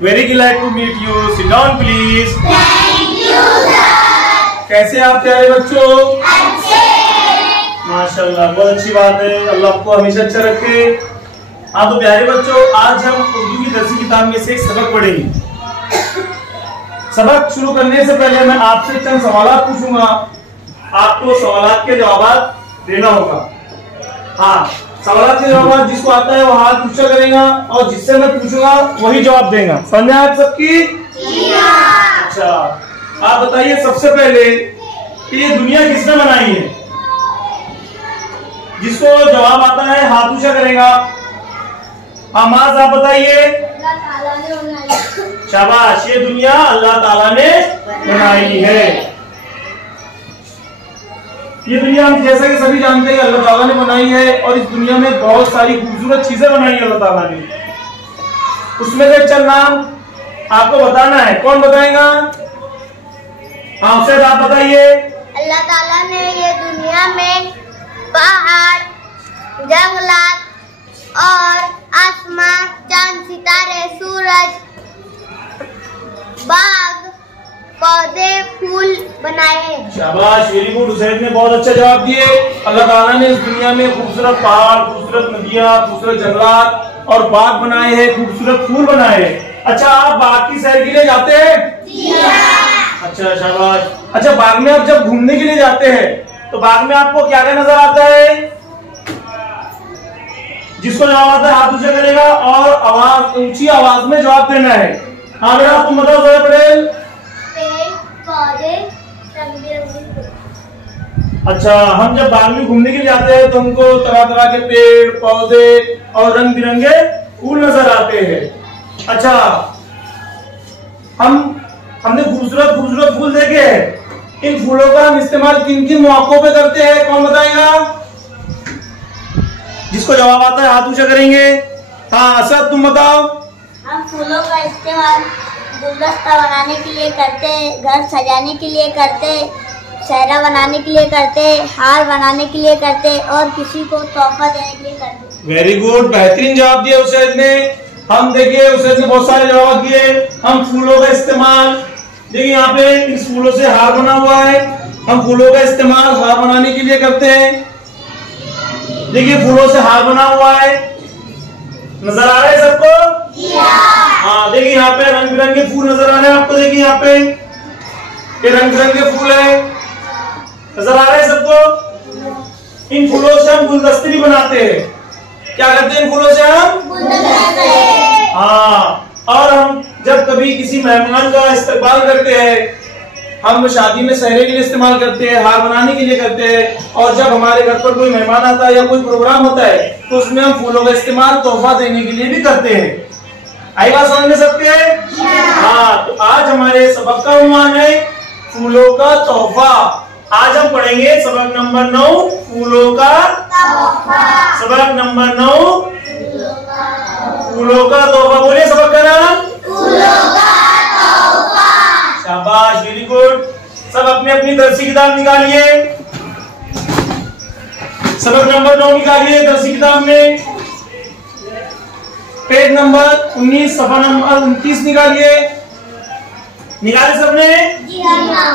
Very glad to meet you. Sit down, please. Thank you, sir. कैसे आप प्यारे बच्चों? अच्छे। माशाल्लाह, बहुत अच्छी बात है। अल्लाह आपको हमेशा अच्छा रखे। हाँ तो प्यारे बच्चों, आज हम उर्दू की दरसी किताब में से एक सबक पढ़ेंगे। सबक शुरू करने से पहले मैं आपसे चंद सवाल पूछूंगा। आपको सवाल के जवाब देना होगा। हाँ, सवाल के जवाब जिसको आता है वो हाथ पूछा करेगा और जिससे मैं पूछूंगा वही जवाब देगा। समझ आप सबकी? अच्छा, आप बताइए सबसे पहले कि ये दुनिया किसने बनाई है? जिसको जवाब आता है हाथ ऊंचा करेगा। आमाज आप बताइए। अल्लाह ताला ने बनाई। शाबाश, ये दुनिया अल्लाह ताला ने बनाई है। ये दुनिया हम जैसा कि सभी जानते हैं अल्लाह ताला ने बनाई है और इस दुनिया में बहुत सारी खूबसूरत चीजें बनाई है अल्लाह ताला ने। उसमें से चंद नाम आपको बताना है। कौन बताएगा? हाँ उसे आप बताइए। अल्लाह ताला ने ये दुनिया में पहाड़, जंगलात और आसमान, चांद, सितारे, सूरज, बाग, पौधे, फूल बनाए। शाबाश, वेरी गुड। हुसैन ने बहुत अच्छा जवाब दिए। अल्लाह ताला ने इस दुनिया में खूबसूरत पहाड़, खूबसूरत नदियाँ, खूबसूरत जंगलात और बाग बनाए हैं, खूबसूरत फूल बनाए हैं। अच्छा, आप बाग की सैर के लिए जाते हैं? अच्छा शाबाश। अच्छा, बाग में आप जब घूमने के लिए जाते हैं तो बाग में आपको क्या क्या नजर आता है? जिसको जवाब आता है हाथ ऊंचा करेगा और आवाज ऊंची आवाज में जवाब देना है। हाँ बेटा, तुम बताओ जोया पटेल। पेड़, पौधे, रंग बिरंगे। अच्छा, हम जब बाग में घूमने के लिए जाते हैं तो हमको तरह तरह के पेड़, पौधे और रंग बिरंगे फूल नजर आते हैं। अच्छा, हमने खूबसूरत खूबसूरत फूल देखे हैं। इन फूलों का हम इस्तेमाल किन किन मौकों पे करते हैं? कौन बताएगा? जिसको जवाब आता है हाथ ऊंचा करेंगे। हाँ असद, तुम बताओ। हम फूलों का इस्तेमाल गुलदस्ता बनाने के लिए करते, घर सजाने के लिए करते, सहरा बनाने के लिए करते, हार बनाने के लिए करते और किसी को तोहफा देने के लिए करते। वेरी गुड, बेहतरीन जवाब दिया उसैद ने। हम देखिए उसैद ने बहुत सारे जवाब दिए। हम फूलों का इस्तेमाल, देखिए यहाँ पे इस फूलों से हार बना हुआ है। हम फूलों का इस्तेमाल हार बनाने के लिए करते हैं। देखिए फूलों से हार बना हुआ है, नजर आ रहा है सबको? हाँ, देखिए यहाँ पे रंग बिरंगे फूल नजर आ रहे हैं आपको। देखिए यहाँ पे ये रंग बिरंगे फूल है, नजर आ रहे हैं सबको? इन फूलों से हम गुलदस्ते भी बनाते हैं। क्या करते हैं इन फूलों से हम? गुलदस्ते। हाँ, और हम जब कभी किसी मेहमान का इस्तकबाल करते हैं, हम शादी में सहरे के लिए इस्तेमाल करते हैं, हार बनाने के लिए करते हैं। और जब हमारे घर पर कोई मेहमान आता है या कोई प्रोग्राम होता है तो उसमें हम फूलों का इस्तेमाल तोहफा देने के लिए भी करते हैं। आई बात समझ में सबके? हाँ, तो आज हमारे सबक का उन्वान है फूलों का तोहफा। आज हम पढ़ेंगे सबक नंबर 9, फूलों का तोहफा। सबक नंबर 9, फूलों का तोहफा। बोलिए सबक का नाम, फूलों का तोहफा। शाबाश, वेरी गुड। सब अपनी अपनी दरसी किताब निकालिए। सबक नंबर 9 निकालिए दरसी किताब में। पेज नंबर 19, सफा नंबर 29 निकालिए। निकाले सबने?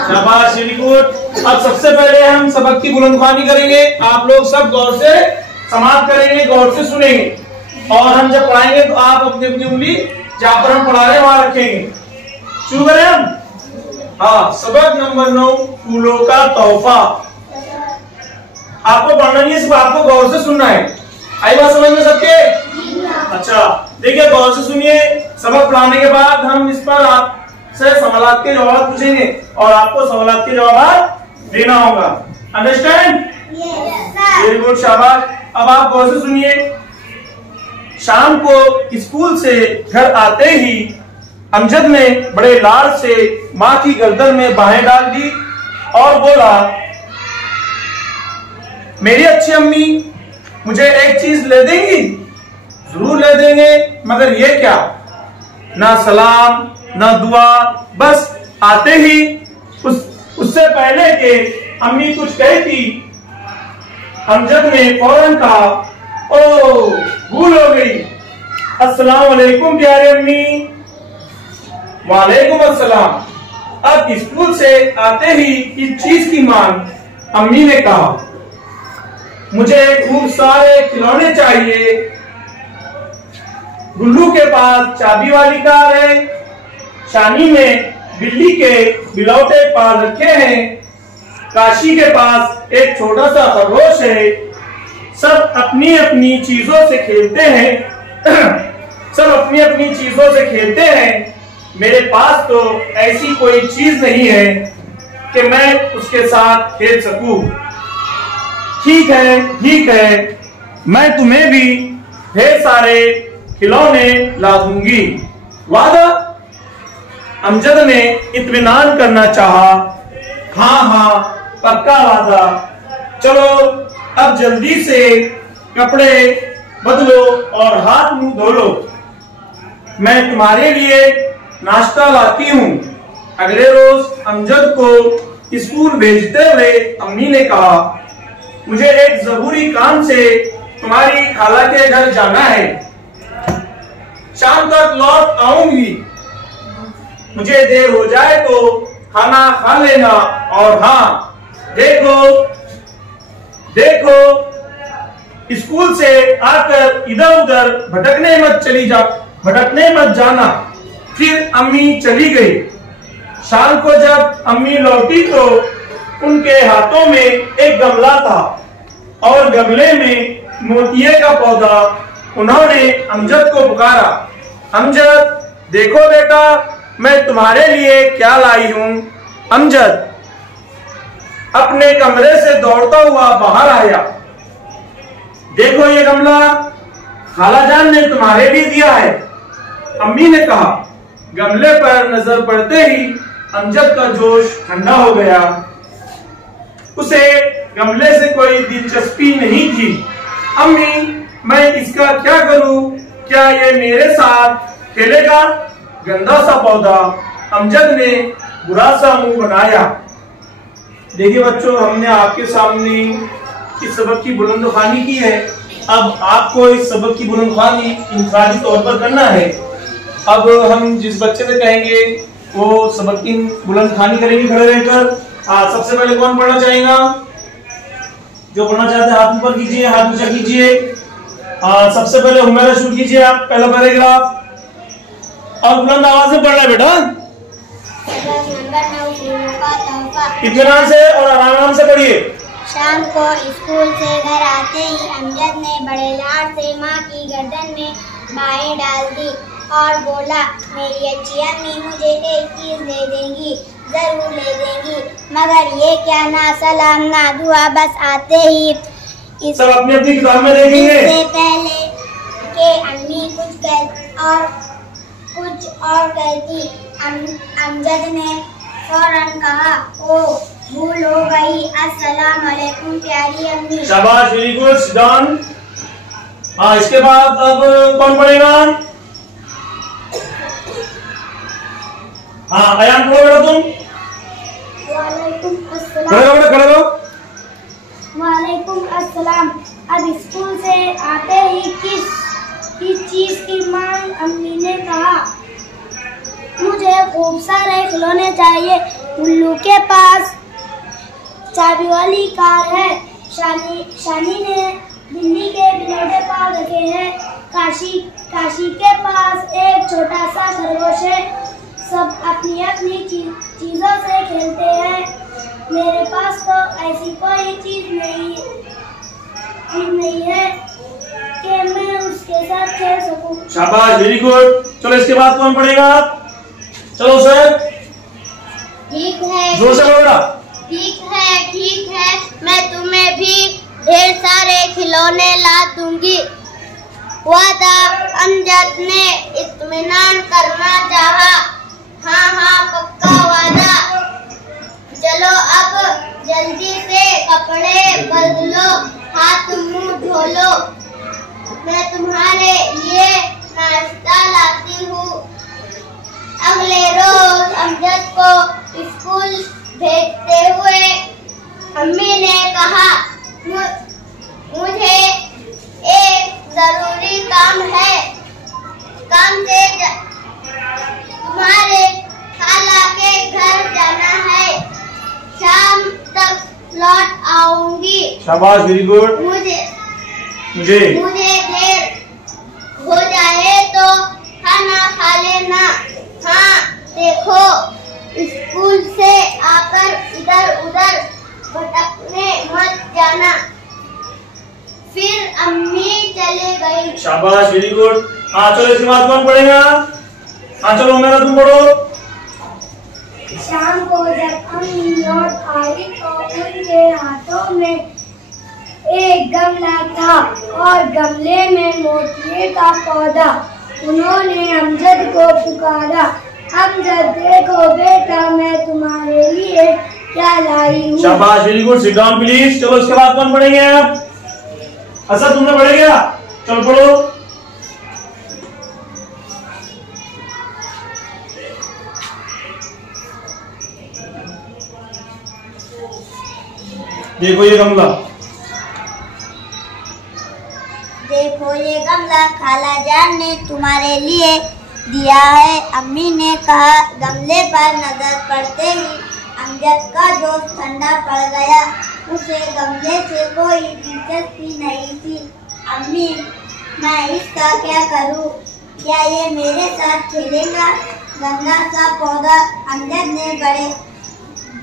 शाबाश, वेरी गुड। अब सबसे पहले हम सबक की बुलंदख्वानी करेंगे। आप लोग सब गौर से समाप्त करेंगे, गौर से सुनेंगे और हम जब पढ़ाएंगे तो आप अपनी अपनी उंगली जहां पर हम पढ़ा रहे हैं वहां रखेंगे। शुरू करें हम? हाँ, सबक नंबर 9, फूलों का तोहफा। आपको पढ़ना नहीं है, सिर्फ आपको गौर से सुनना है। आई बात समझ में सबके? अच्छा, देखिए गौर से सुनिए। सबक पढ़ाने के बाद हम इस पर आपसे सवालात के जवाब पूछेंगे और आपको सवालात के जवाब देना होगा। अंडरस्टैंड? वेरी गुड, शाबाश। अब आप गौर से सुनिए। शाम को स्कूल से घर आते ही अमजद ने बड़े लाड से माँ की गर्दन में बाहें डाल दी और बोला, मेरी अच्छी अम्मी, मुझे एक चीज ले देंगी? जरूर ले देंगे, मगर ये क्या? ना सलाम ना दुआ, बस आते ही उससे पहले के अम्मी कुछ कहती, अमजद ने फौरन कहा, ओ भूल हो गई। अस्सलाम वालेकुम प्यारे अम्मी। वालेकुम अस्सलाम। अब स्कूल से आते ही इस चीज की मांग अम्मी ने कहा, मुझे खूब सारे खिलौने चाहिए। गुल्लू के पास चाबी वाली कार है, शानी ने बिल्ली के बिलौटे पाल रखे हैं, काशी के पास एक छोटा सा खरगोश है। सब अपनी अपनी चीजों से खेलते हैं सब अपनी अपनी चीजों से खेलते हैं। मेरे पास तो ऐसी कोई चीज नहीं है कि मैं उसके साथ खेल सकूं। ठीक है, मैं तुम्हें भी ढेर सारे खिलौने ला दूंगी। वादा? अमजद ने इत्मीनान करना चाहा। हाँ, पक्का वादा। चलो अब जल्दी से कपड़े बदलो और हाथ मुंह धो लो, मैं तुम्हारे लिए नाश्ता लाती हूँ। अगले रोज अमजद को स्कूल भेजते हुए अम्मी ने कहा, मुझे एक जरूरी काम से तुम्हारी खाला के घर जाना है, शाम तक लौट आऊंगी। मुझे देर हो जाए तो खाना खा लेना। और हाँ, देखो स्कूल से आकर इधर उधर भटकने मत जाना। फिर अम्मी चली गई। शाम को जब अम्मी लौटी तो उनके हाथों में एक गमला था और गमले में मोतिये का पौधा। उन्होंने अमजद को पुकारा, अमजद देखो बेटा, मैं तुम्हारे लिए क्या लाई हूँ। अमजद अपने कमरे से दौड़ता हुआ बाहर आया। देखो ये गमला खालाजान ने तुम्हारे लिए दिया है, अम्मी ने कहा। गमले पर नजर पड़ते ही अमजद का जोश ठंडा हो गया। उसे गमले से कोई दिलचस्पी नहीं थी। अम्मी, मैं इसका क्या करूं? क्या ये मेरे साथ खेलेगा? गंदा सा पौधा। अमजद ने बुरा सा मुंह बनाया। देखिए बच्चों, हमने आपके सामने इस सबक की बुलंदख्वानी की है। अब आपको इस सबक की बुलंदख्वानी इंफरादी तौर पर करना है। अब हम जिस बच्चे से कहेंगे वो सबक की बुलंदख्वानी करेंगे खड़े रहकर। सबसे पहले कौन पढ़ना चाहेगा? जो पढ़ना चाहते हैं हाथ ऊपर कीजिए, हाथ ऊंचा कीजिए। सबसे पहले हुमैरा शुरू कीजिए आप पहला पैराग्राफ और बुलंद आवाज में पढ़ना है बेटा, इत्मीनान से और आराम से पढ़िए। शाम को स्कूल से घर आते ही अमजद ने बड़े लाड से माँ की गर्दन में बाहें डाल दी और बोला, मेरी अच्छी अम्मी मुझे एक चीज ले देंगी, जरूर ले देंगी, मगर ये क्या ना सलाम ना दुआ, बस आते ही सब अपनी अपनी किताब में देखेंगे। इससे पहले के अम्मी कुछ और कहती, अमजद ने फौरन कहा, ओ भूल हो गई, अस्सलाम वालेकुम प्यारी अम्मी। शाबाश, वेरी गुड, सिट डाउन। इसके बाद अब कौन पढ़ेगा? अयान पढ़ो बेटा तुम। वालेकुम अस्सलाम। खड़े रहो। वालेकुम अस्सलाम। अब स्कूल से आते ही किस चीज की मांग अम्मी ने कहा, मुझे खूब सारे खिलौने चाहिए। उल्लू के पास चाबी वाली कार है, शानी ने बिल्ली के बिलौटे पाल रखे हैं, काशी के पास एक छोटा सा खरगोश है। सब अपनी अपनी चीजों से खेलते हैं। मेरे पास तो ऐसी कोई चीज नहीं है कि मैं उसके साथ खेल सकूं। शाबाश, वेरी गुड। चलो इसके बाद कौन पढ़ेगा? चलो सर। ठीक है, जोर से बोलो। ठीक है, मैं तुम्हें भी ढेर सारे खिलौने ला दूंगी। वादा? अमजद ने इत्मीनान करना चाहा। हाँ, पक्का वादा। चलो अब जल्दी से कपड़े बदलो, हाथ मुंह धो लो, मैं तुम्हारे लिए नाश्ता लाती हूँ। अगले रोज अमजद को स्कूल भेजते हुए अम्मी ने कहा, मुझे एक जरूरी काम है, काम से तुम्हारे लौट आऊंगी। शाबाश, वेरी गुड। मुझे देर हो जाए तो खाना खा लेना। हाँ देखो, स्कूल से आकर इधर उधर भटकने मत जाना। फिर अम्मी चले गई। शाबाश, वेरी गुड। हाँ चलो, इसके बाद कौन पढ़ेगा? हाँ चलो मेरा, तुम पढ़ो। शाम को जब अम्मी लौट आई तो उनके हाथों में एक गमला था और गमले में मोतिये का पौधा। उन्होंने अमजद को पुकारा, अमजद देखो बेटा, मैं तुम्हारे लिए क्या लाई हूँ। शाबाश, very good. Sit down please. चलो इसके बाद कौन पढ़ेंगे आप? अच्छा तुमने पढ़ेगा? चलो पढ़ो। देखो ये गमला, देखो ये गमला खाला जान ने तुम्हारे लिए दिया है। अम्मी ने कहा। गमले पर नजर पड़ते ही अमजद का जोश ठंडा पड़ गया। उसे गमले से कोई दिलचस्पी नहीं थी। अम्मी, मैं इसका क्या करूं? क्या ये मेरे साथ खेलेगा? गंदा सा पौधा। अमजद ने बड़े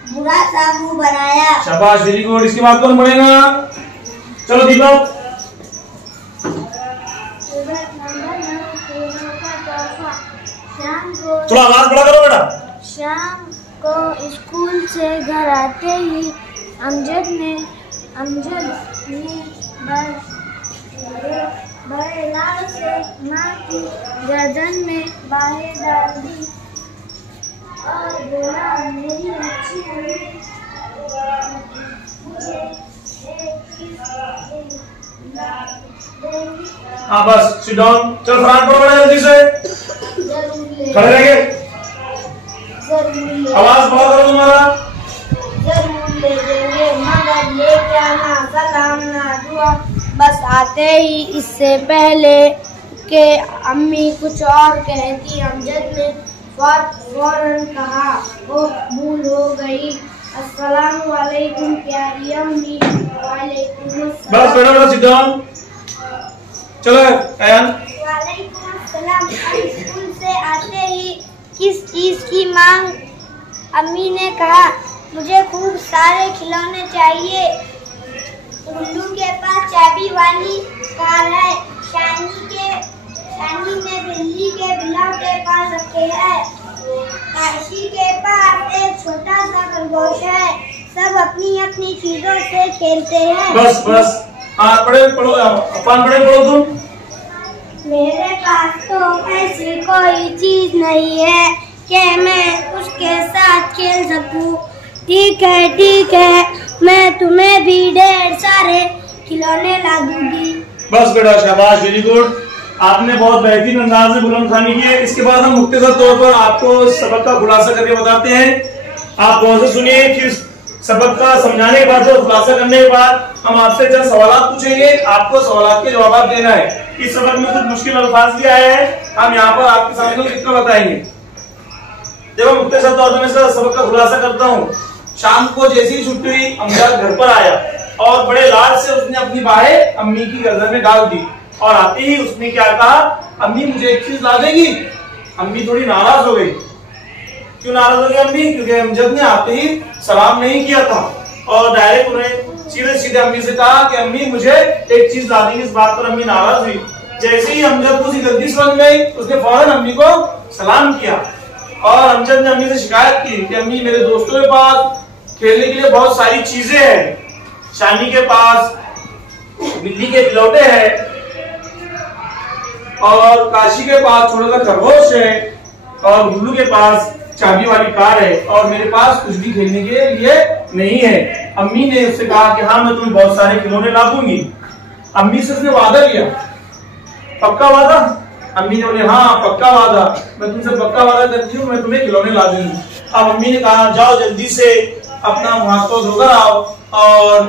बुरा सा मुंह बनाया। शाबाश, वेरी गुड। इसके बाद कौन पढ़ेगा? चलो दीपक। थोड़ा आवाज बड़ा करो बेटा। शाम को स्कूल से घर आते ही अमजद ने बड़े लाल से माँ की गर्दन में बाहें डाल दी और बोला, मेरी अच्छी अम्मी, मुझे एक चीज देंगी। हाँ बस, सिट डाउन। चल फरहान पढ़ो बेटा जल्दी से। खड़े रहिए। आवाज बड़ा करो तुम्हारा। जरूर ले देंगे, मगर लेके आना सलाम ना दुआ। बस आते ही इससे पहले कि अम्मी कुछ और कहती, अमजद ने फौरन कहा, वो भूल हो गई। अस्सलाम वालेकुम प्यारी अम्मी। वालेकुम अस्सलाम। बस बेटा सिट डाउन। चलो अयान। वालेकुम अस्सलाम। स्कूल से आते ही किस चीज की मांग? अम्मी ने कहा, मुझे खूब सारे खिलौने चाहिए। गुल्लू के पास चाबी वाली कार है। शानी ने बिल्ली के बिलौटे पास रखे हैं। काशी के पास एक छोटा सा खरगोश है। सब अपनी अपनी चीजों से खेलते हैं। बस बस। हाँ पढ़ो अफान, पढ़ो तुम। मेरे पास तो ऐसी कोई चीज नहीं है कि मैं उसके साथ खेल सकूं। ठीक है, मैं तुम्हें भी ढेर सारे खिलौने ला दूंगी। बस बेटा, शाबाश, वेरी गुड। आपने बहुत बेहतरीन अंदाज में बुलंद खानी की है। इसके बाद हम मुख्तसर तौर पर आपको सबक का खुलासा करके बताते हैं। आप गौर से सुनिए। फिर सबक का समझाने के बाद और खुलासा करने के बाद हम आपसे चंद सवाल पूछेंगे। आपको सवाल के जवाब देना है। इस सबक में कुछ मुश्किल अल्फाज भी आए हैं, हम यहाँ पर आपके सामने कितना बताएंगे। देखो मुख्तसर तौर पर मैं सबक का खुलासा करता हूँ। शाम को जैसी ही छुट्टी हुई, अमजद घर पर आया और बड़े लाड से उसने अपनी बाहें अम्मी की गर्दन में डाल दी और आते ही उसने क्या कहा, अम्मी मुझे एक चीज ला देगी। अम्मी थोड़ी नाराज हो गई। क्यों नाराज हो गई अम्मी? क्योंकि अमजद ने आते ही सलाम नहीं किया था और डायरेक्ट उन्हें सीधे सीधे अम्मी से कहा कि अम्मी मुझे एक चीज ला देगी। इस बात पर अम्मी नाराज हुई। जैसे ही अमजद को उसकी गलती समझ में आई, उसने फौरन अम्मी को सलाम किया और अमजद ने अम्मी से शिकायत की कि अम्मी मेरे दोस्तों के पास खेलने के लिए बहुत सारी चीजें हैं। शानी के पास बिल्ली के बिलौटे हैं और काशी के पास छोटा सा खरगोश है और गुल्लू के पास चाबी वाली कार है और मेरे पास कुछ भी खेलने के लिए नहीं है। अम्मी ने उससे कहा कि हाँ मैं तुम्हें बहुत सारे खिलौने ला दूंगी। अम्मी से उसने वादा किया। पक्का वादा? अम्मी ने बोले हाँ पक्का वादा, मैं तुमसे पक्का वादा करती हूँ, मैं तुम्हें खिलौने ला दूंगी। अब अम्मी ने कहा जाओ जल्दी से अपना हाथ को धोकर आओ और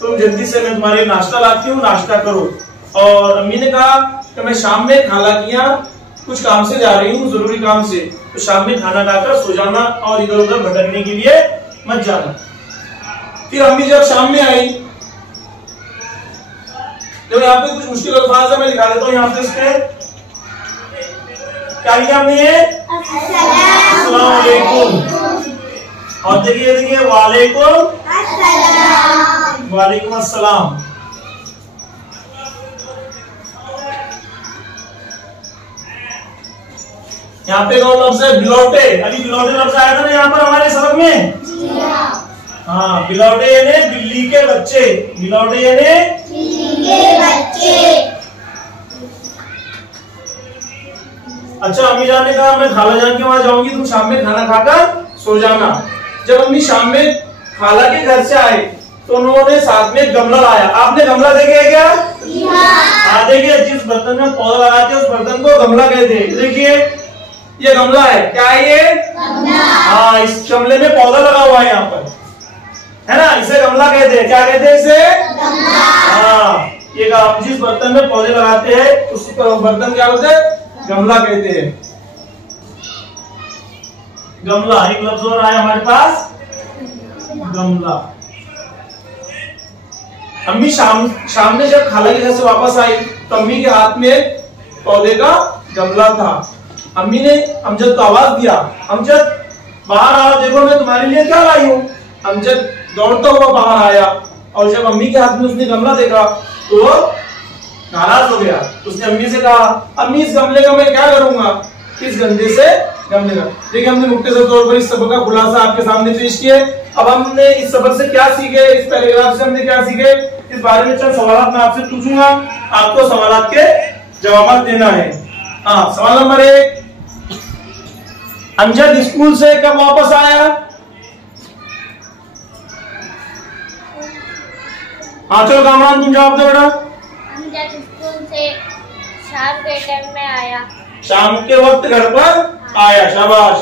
तुम जल्दी से मैं तुम्हारे नाश्ता लाती हूँ, नाश्ता करो। और अम्मी ने कहा कि मैं शाम में खाला की यहाँ कुछ काम से जा रही हूँ, जरूरी काम से, तो शाम में खाना खाकर सो जाना और इधर उधर भटकने के लिए मत जाना। फिर अम्मी जब शाम में आई तो यहाँ पे कुछ मुश्किल अल्फाज है, मैं लिखा देता हूँ यहाँ पे इसके। क्या लिखा हमने? अस्सलाम वालेकुम। और देखिए वालेकुम अस्सलाम। यहाँ पे कौन लफ्ज है? बिलौटे। अभी बिलौटे लफ्ज आया था ना यहाँ पर हमारे सबक में। हाँ, बिलौटे यानी बिल्ली के बच्चे। बिलौटे यानी बिल्ली के बच्चे। अच्छा, अम्मी जान ने कहा मैं खाला जान के वहां जाऊंगी, तुम शाम में खाना खाकर सो जाना। जब अम्मी शाम में खाला के घर से आए तो उन्होंने साथ में गमला लाया। आपने गमला देखे है क्या? हाँ, देखिए जिस बर्तन में पौधा लगाते हैं उस बर्तन को गमला कहते हैं। देखिए ये गमला है। क्या है ये? गमला। हाँ, इस गमले में पौधा लगा हुआ है यहाँ पर, है ना, इसे गमला कहते हैं। क्या कहते हैं इसे? गमला। हाँ, ये जिस बर्तन में पौधे लगाते हैं उस बर्तन क्या बोलते हैं? गमला कहते हैं। गमला एक लफ्ज और आया हमारे पास, गमला। अम्मी शाम में जब खाला के घर से वापस आई तो अम्मी के हाथ में पौधे का गमला था। अम्मी ने अमजद को आवाज दिया, अमजद बाहर आओ, देखो मैं तुम्हारे लिए क्या लाई हूँ। अमजद दौड़ता हुआ बाहर आया और जब अम्मी के हाथ में उसने गमला देखा तो वो नाराज हो गया। उसने अम्मी से कहा, अम्मी इस गमले का मैं क्या करूंगा, इस गंदे से गमले का। देखिए हमने मुख्तसर तौर पर इस सबक का खुलासा आपके सामने पेश किया। अब हमने इस सबक से क्या सीखे, इस पैराग्राफ से हमने क्या सीखे, इस बारे में चंद सवाल मैं आपसे पूछूंगा, आपको सवाल के जवाब देना है। हाँ, सवाल नंबर 1, अमजद स्कूल से कब वापस आया? हाँ चलो कामरान तुम जवाब दो बेटा। अमजद स्कूल से शाम के टाइम में आया। शाम के वक्त घर पर आया, शाबाश।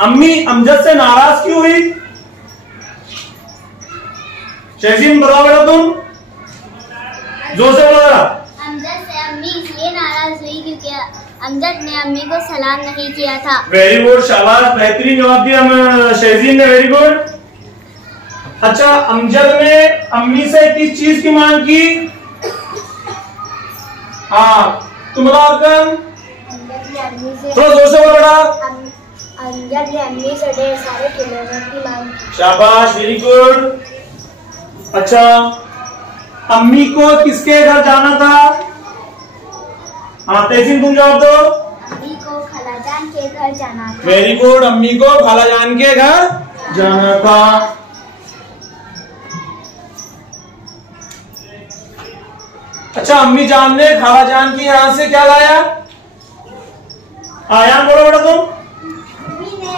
अम्मी अमजद से नाराज क्यों हुई? शहजीन बताओ बेटा तुम, जोर से बोलो जरा। अमजद से अम्मी इसलिए नाराज हुई क्योंकि अमजद ने अम्मी को सलाम नहीं किया था। वेरी गुड, शाबाश, बेहतरीन जवाब दिया शहजीन ने, वेरी गुड। अच्छा, अमजद ने अम्मी से किस चीज की मांग की? हाँ तुम बताओ थोड़ा जोर से बोलो बेटा। अमजद ने अम्मी से ढेर सारे खिलौनों की मांग की। शाबाश, वेरी गुड। अच्छा, अम्मी को किसके घर जाना था? हाँ तहसीन तुम जवाब दो। अम्मी को खालाजान के घर जाना था। वेरी गुड, अम्मी को खालाजान के घर जाना था। अच्छा, अम्मी जान ने खालाजान की यहाँ से क्या लाया? आया बोलो बेटा तुम। अम्मी ने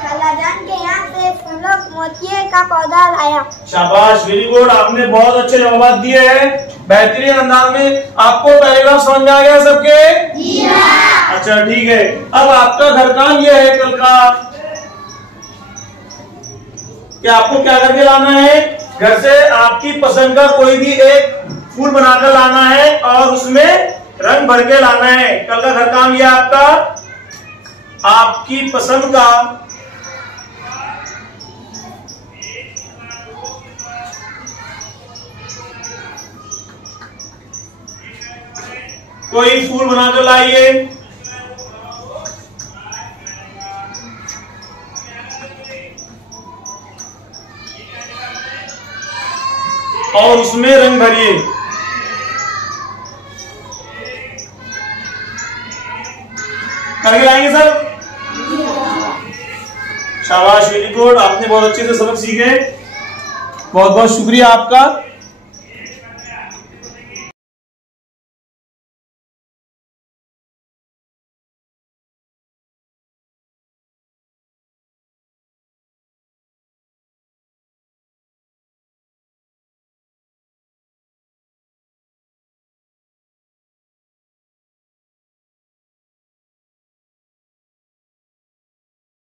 खालाजान के यहाँ से फूलों मोतिये का पौधा लाया। शाबाश, वेरी गुड, आपने बहुत अच्छे जवाब दिए हैं बेहतरीन अंदाज में। आपको पैराग्राफ समझ में आ गया सबके? जी हाँ। अच्छा ठीक है, अब आपका घर काम यह है कल का कि आपको क्या करके लाना है, घर से आपकी पसंद का कोई भी एक फूल बनाकर लाना है और उसमें रंग भर के लाना है। कल का घर काम यह आपका, आपकी पसंद का कोई फूल बनाकर लाइए। और उसमें रंग भरिए। करके लाएंगे सब? शाबाश, वेरी गुड, आपने बहुत अच्छे से सबक सीखे। बहुत बहुत शुक्रिया आपका।